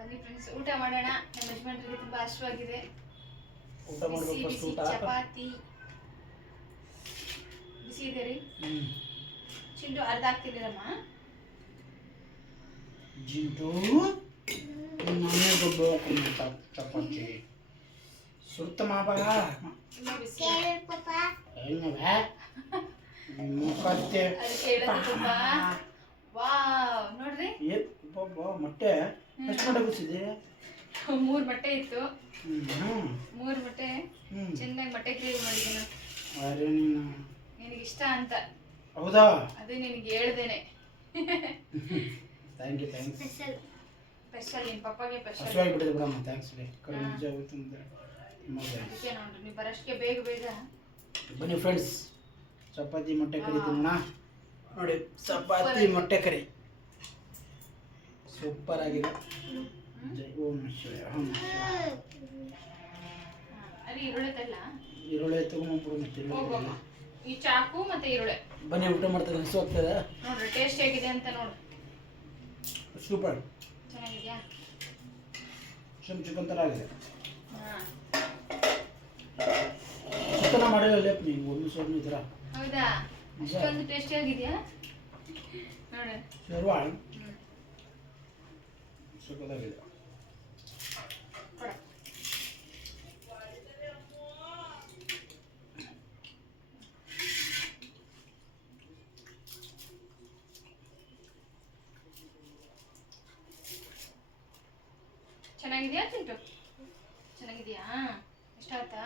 ಬನ್ನಿ ಫ್ರೆಂಡ್ಸ್ ಊಟ ಮಾಡೋಣ. ನಮ್ಮ ಯಜಮಾನ್ರಿಗೆ ತುಂಬಾ ಹಸಿವಾಗಿದೆ. ಊಟ ಮಾಡಬೇಕು ಫಸ್ಟ್ ಊಟ. ಚಪಾತಿ ಬಿಸಿ ಇದೆ ರೀ. ಚಿಂಟು ಅರ್ಧ ಹಾಕ್ತಿದ್ದೀರಮ್ಮ. ಜಿಂಟು ನಾನೇ ಗೊಬ್ಬರ ಚಪಾತಿ ಸುರ್ತ ಮಾಬಾ ಏನವ ಮುಖತ್ತೆ ವಾವ್ ನೋಡ್ರಿ ಮೊಟ್ಟೆ ಎಷ್ಟು ಮೊಟ್ಟೆ ಬಿಸಿದೆ? 3 ಮೊಟ್ಟೆ ಇತ್ತು. 3 ಮೊಟ್ಟೆ ಚೆನ್ನಾಗಿ ಮೊಟ್ಟೆ ಗ್ರೇವಿ ಮಾಡಿದ್ದೀನಿ. ಅರೆ ನೀನು ನಿನಗೆ ಇಷ್ಟ ಅಂತ. ಹೌದಾ? ಅದು ನಿನಗೆ ಹೇಳ್ದೇನೆ. Thank you thanks. ಸ್ಪೆಷಲ್ ನಿಮ್ಮ ಪಪ್ಪಗೆ ಸ್ಪೆಷಲ್. ಅಷ್ಟವಾಗಿ ಬಿಟ್ಟಿದೆ ಬಿಡಮ್ಮ. ಥ್ಯಾಂಕ್ಸ್ ರೀ. ಕಡಿಮೆ ಆಗುತ್ತೆ ಅಂತ ಅದಕ್ಕೆ ನೋಡ್ರಿ ನೀವು ಬರೋಷ್ಟಕ್ಕೆ ಬೇಗ ಬೇಗ ಬನ್ನಿ ಫ್ರೆಂಡ್ಸ್. ಚಪಾತಿ ಮೊಟ್ಟೆ ಕರಿ ತಿನ್ನೋಣ. ನೋಡಿ ಚಪಾತಿ ಮೊಟ್ಟೆ ಕರಿ ಸೂಪರ್ ಆಗಿದೆ. ಜೈ ಓಂ ಶಿವಾಯ. ಅಲ್ಲಿ ಈರುಳ್ಳಿ ತಲ್ಲ ಈರುಳ್ಳಿ ತಗೊಂಡ್ಬಿಡು ಮತ್ತೆ ಈ ಚಾಕು ಮತ್ತೆ ಈರುಳ್ಳಿ. ಬನ್ನಿ ಊಟ ಮಾಡ್ತದೆ. ಹಸು ಹೋಗ್ತದೆ. ನೋಡ್ರಿ ಟೇಸ್ಟ್ ಹೇಗಿದೆ ಅಂತ ನೋಡು. ಸೂಪರ್ ಚೆನ್ನಾಗಿದ್ಯಾ? ಚಿಕನ್ ಥರ ಆಗಿದೆ. ಚಿಕನ್ ಮಾಡಿಲ್ಲ ನೀವು ಒಂದು ಸ್ವಲ್ಪ ಈ ಥರ. ಹೌದಾ? ಅಷ್ಟೊಂದು ಟೇಸ್ಟಿ ಆಗಿದೆಯಾ? ನೋಡಿ ಶೇರ್ವಾಳ್ ಸೂಪರಾಗಿದೆ. ಚೆನ್ನಾಗಿದೆಯಾ ಚಿಂಟು? ಚೆನ್ನಾಗಿದೆಯಾ? ಇಷ್ಟ ಆಯ್ತಾ?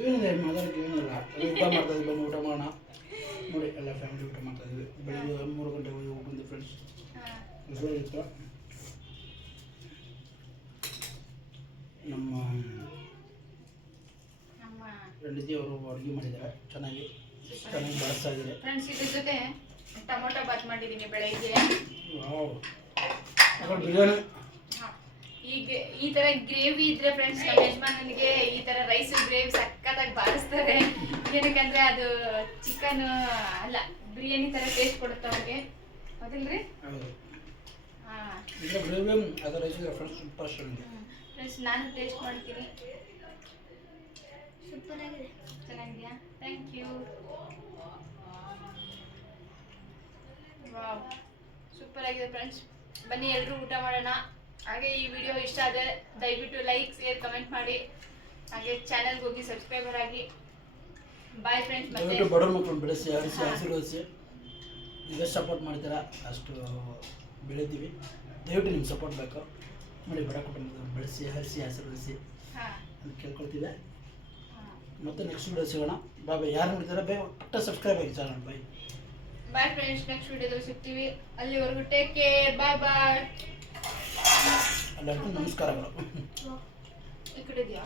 ಏನಿದೆ ಮಾತಾಡೋಕ್ಕೆ ಏನಿಲ್ಲ. ಊಟ ಮಾಡ್ತಾ ಇದ್ವಿ. ಬನ್ನಿ ಊಟ ಮಾಡೋಣ. ನೋಡಿ ಎಲ್ಲ ಫ್ಯಾಮಿಲಿ ಊಟ ಮಾಡ್ತಾ ಇದ್ವಿ. ಬೆಳಿಗ್ಗೆ 3 ಗಂಟೆಗೆ ಹೋಗಿ ಬಂದು ಫ್ರೆಂಡ್ಸ್. ಹಸುವಾಗಿತ್ತು. ನಮ್ಮ ಹೆಂಡತಿ ಅವರು ಅಡುಗೆ ಮಾಡಿದ್ದಾರೆ. ಚೆನ್ನಾಗಿ ಬಳಸ್ತಾ ಇದ್ದಾರೆ ಫ್ರೆಂಡ್ಸ್. ಇದ್ರ ಜೊತೆ ಟೊಮೊಟೊ ಬಾತ್ ಮಾಡಿದ್ದೀನಿ ಬೆಳಗ್ಗೆ. ವಾವ್ ಬಿರಿಯಾನಿ. ಈಗ ಈ ತರ ಗ್ರೇವಿ ಇದ್ರೆ ಫ್ರೆಂಡ್ಸ್ ನಮ್ಮ ಯಜಮಾನನಿಗೆ ಈ ತರ ರೈಸ್ ಗ್ರೇವಿ ಸಕ್ಕತ್ತಾಗಿ ಬಾರಿಸ್ತಾರೆ. ಏನಕ್ಕಂದ್ರೆ ಅದು ಚಿಕನ್ ಅಲ್ಲ ಬಿರಿಯಾನಿ ತರ ಟೇಸ್ಟ್ ಕೊಡುತ್ತೆ ಅವ್ರಿಗೆ. ಹೌದಿಲ್ರಿ? ಫ್ರೆಂಡ್ಸ್ ನಾನು ಟೇಸ್ಟ್ ಮಾಡ್ತೀನಿ. ಸೂಪರ್ ಆಗಿದೆ. ಚೆನ್ನಾಗಿದೆಯಾ? Thank you. ವಾವ್ ಸೂಪರ್ ಆಗಿದೆ ಫ್ರೆಂಡ್ಸ್. ಬನ್ನಿ ಎಲ್ಲರೂ ಊಟ ಮಾಡೋಣ. ಹಾಗೆ ಈ ವಿಡಿಯೋ ಇಷ್ಟ ಆದರೆ ದಯವಿಟ್ಟು ಲೈಕ್ ಶೇರ್ ಕಮೆಂಟ್ ಮಾಡಿ. ಹಾಗೆ ಚಾನಲ್ಗೆ ಹೋಗಿ ಸಬ್ಸ್ಕ್ರೈಬರ್ ಆಗಿ. Bye friends. ಮತ್ತೆ ಬಡವ್ರ ಮಕ್ಕಳು ಬೆಳೆಸಿ ಆರಿಸಿ ಆಶೀರ್ವದಿಸಿ. ಈಗ ಸಪೋರ್ಟ್ ಮಾಡ್ತೀರಾ ಅಷ್ಟು ಬೆಳಿತೀವಿ. ದಯವಿಟ್ಟು ನಿಮ್ಗೆ ಸಪೋರ್ಟ್ ಬೇಕು. ನೋಡಿ ಬಡ ಕುಟುಂಬದ ಬೆಳೆಸಿ ಹರಿಸಿ ಆಶೀರ್ವದಿಸಿ ಅಂತ ಕೇಳ್ಕೊಳ್ತಿದ್ದೆ. ಮತ್ತೆ ನೆಕ್ಸ್ಟ್ ವಿಡಿಯೋ ಸಿಗೋಣ. ಬಾಯ್. ಯಾರು ನೋಡ್ತೀರಾ ಬೇಗ ಪಟ್ಟ ಸಬ್ಸ್ಕ್ರೈಬ್ ಆಗಿ ಚಾನಲ್. ಬಾಯ್ ಬಾಯ್ ಫ್ರೆಂಡ್ಸ್. ನೆಕ್ಸ್ಟ್ ವಿಡಿಯೋದಲ್ಲಿ ಸಿಗ್ತೀವಿ. ಅಲ್ಲಿವರೆಗೂ ಟೇಕ್ ಕೇರ್. ಬಾಯ್ ಬಾಯ್. ಎಲ್ಲರಿಗೂ ನಮಸ್ಕಾರಗಳು. ಈ ಕಡೆ ಇದೆಯಾ?